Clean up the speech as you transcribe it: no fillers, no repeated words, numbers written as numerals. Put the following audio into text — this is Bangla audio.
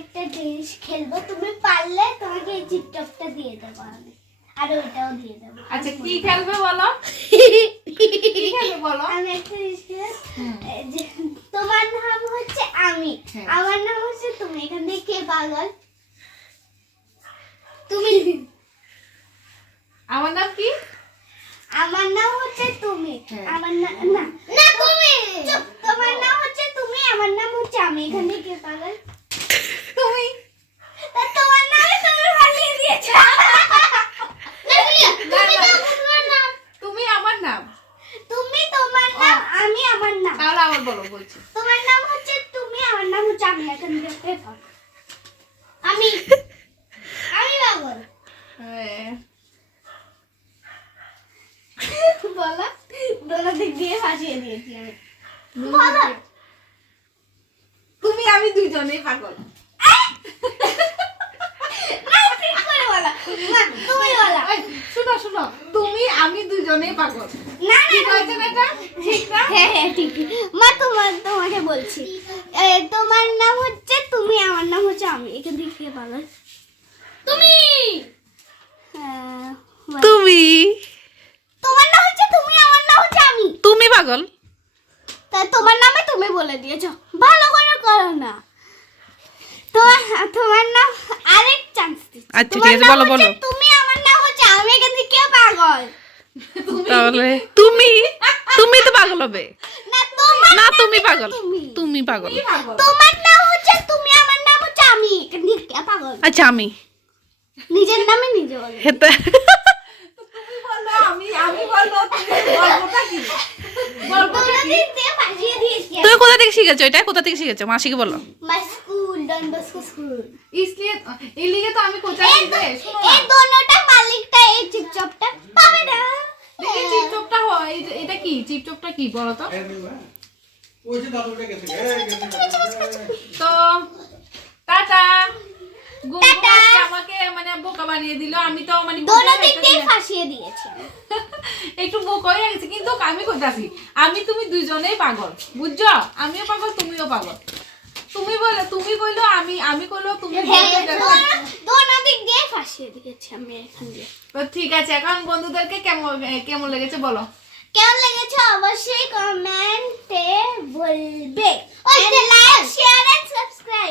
একটা জিনিস খেলবো, তুমি পারলে তোমাকে এই চিপটপটা দিয়ে দেবো আমি, আর ওইটাও দিয়ে দেবো। আচ্ছা কি খেলবে বলো? কি খেলবে বলো? আমি একটা জিনিস তোমার নাম হচ্ছে আমি, আমার নাম হচ্ছে তুমি। এখান থেকে কে পাগল? তুমি। আমার নাম কি? আমার নাম হচ্ছে তুমি, আমার নাম না না তুমি। চুপ, তোমার নাম হচ্ছে তুমি, আমার নাম হচ্ছে আমি। এখান থেকে কে পাগল? তুমি। তা তোমার নামে তুমি বানিয়ে দিয়েছো। তুমি আমার নাম। তুমি তোমার নাম, আমি আমার নাম। তাহলে আবার বলো, বলছি। তোমার নাম হচ্ছে তুমি, আমার নাম হচ্ছে আমি। এখান থেকে কে পাগল? আমি। আমি পাগল। বলো, দোনো দিক দিয়ে ফাঁসিয়ে দিয়েছি আমি। বলো। তুমি আমি দুইজনেই পাগল। ঠিক করে বলো। না, তুমি বলো। শুনো শুনো, তুমি আমি দুইজনেই পাগল। না না ঠিক হয়েছে না এটা? ঠিক না? হ্যাঁ হ্যাঁ ঠিক। মা তোমাকে বলছি, তোমার নাম হচ্ছে তুমি, আমার নাম হচ্ছে আমি। এখান থেকে কে পাগল? তুমি। তুমি তোমার নাম হচ্ছে তুমি, আমার নাম হচ্ছে আমি। তুমি পাগল। তা তোমার নামে তুমি বলে দিয়েছো, ভালো করে করো না। তোমার নাম আরেক চান্স দিচ্ছি। আচ্ছা, তোমার ঠিক আছে, নাম বলো, হচ্ছে বলো। তুমি, আমার নাম হচ্ছে আমি। এখান থেকে কে পাগল? তাহলে তুমি তুমি তো পাগল হবে না তোমার না, নাম তুমি হচ্ছে পাগল। তুমি। তুমি পাগল। তুমি পাগল। তোমার নাম হচ্ছে তুমি, আমার নাম হচ্ছে আমি। এখান থেকে কে পাগল? আচ্ছা আমি নিজের নামে নিজে বলে। হেতে তুমি বলো, আমি বলো, তুমি গল্পটা কি? গল্পটা কি? দিক দিয়ে ফাঁসিয়ে দিয়েছি। তুমি কোথা থেকে শিখেছো এটা? কোথা থেকে শিখেছো? মাসিকে বলো। My school, Don Bosco school. इसलिए এই লিগে তো আমি কোথায় দিবে? শোনো এই না। দোনোটা মালিকটা এই চিপচপটা পাবে না। দেখি চিপচপটা হয়, এটা কি? চিপচপটা কি বলো তো? তো টাটা। গুনগুন আজকে আমাকে মানে বোকা বানিয়ে দিল। আমি তো মানে দোনো দিক দিয়ে ফাঁসিয়ে দিয়েছি। একটু বোকা হয়ে গেছে, কিন্তু আমি কোথাছি? আমি তুমি দুইজনেই পাগল, বুঝছো? আমিও পাগল, তুমিও পাগল। তুমি কইলো আমি কইলো তুমি। দোনো দিক দিয়ে ফাঁসিয়ে দিয়েছি আমি এখান দিয়ে। তো ঠিক আছে, এখন বন্ধুদেরকে কেমন লেগেছে বলো। কেমন লেগেছে অবশ্যই কমেন্টে বলবে। Like, share and subscribe.